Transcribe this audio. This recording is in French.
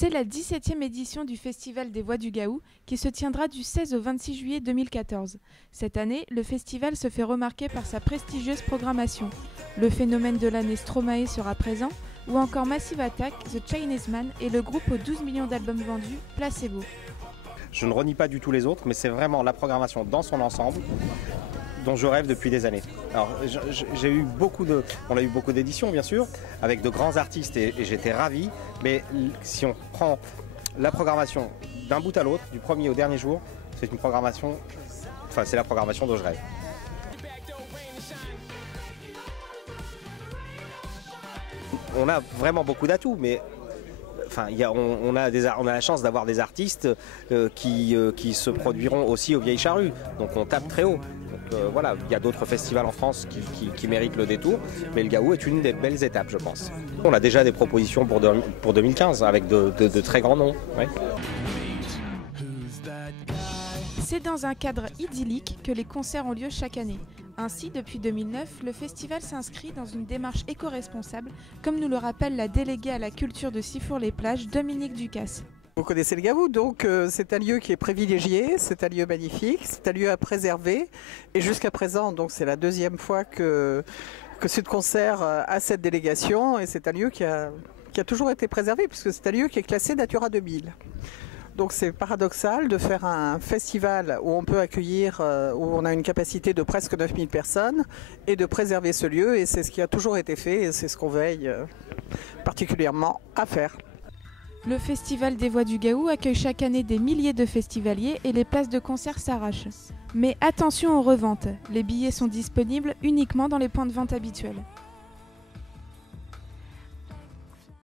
C'est la 17e édition du Festival des Voix du Gaou qui se tiendra du 16 au 26 juillet 2014. Cette année, le festival se fait remarquer par sa prestigieuse programmation. Le phénomène de l'année Stromae sera présent, ou encore Massive Attack, The Chinese Man et le groupe aux 12 millions d'albums vendus, Placebo. Je ne renie pas du tout les autres, mais c'est vraiment la programmation dans son ensemble dont je rêve depuis des années. Alors, on a eu beaucoup d'éditions bien sûr, avec de grands artistes et j'étais ravi, mais si on prend la programmation d'un bout à l'autre, du premier au dernier jour, c'est la programmation dont je rêve. On a vraiment beaucoup d'atouts, mais on a la chance d'avoir des artistes qui se produiront aussi aux Vieilles Charrues, donc on tape très haut. Voilà, il y a d'autres festivals en France qui méritent le détour, mais le Gaou est une des belles étapes, je pense. On a déjà des propositions pour 2015 avec de très grands noms. Ouais. C'est dans un cadre idyllique que les concerts ont lieu chaque année. Ainsi, depuis 2009, le festival s'inscrit dans une démarche éco-responsable, comme nous le rappelle la déléguée à la culture de Sifour-les-Plages, Dominique Ducasse. Vous connaissez le Gaou, donc c'est un lieu qui est privilégié, c'est un lieu magnifique, c'est un lieu à préserver. Et jusqu'à présent, donc c'est la deuxième fois que Sud Concert a cette délégation, et c'est un lieu qui a toujours été préservé, puisque c'est un lieu qui est classé Natura 2000. Donc c'est paradoxal de faire un festival où on peut accueillir, où on a une capacité de presque 9000 personnes et de préserver ce lieu, et c'est ce qui a toujours été fait et c'est ce qu'on veille particulièrement à faire. Le Festival des Voix du Gaou accueille chaque année des milliers de festivaliers et les places de concert s'arrachent. Mais attention aux reventes, les billets sont disponibles uniquement dans les points de vente habituels.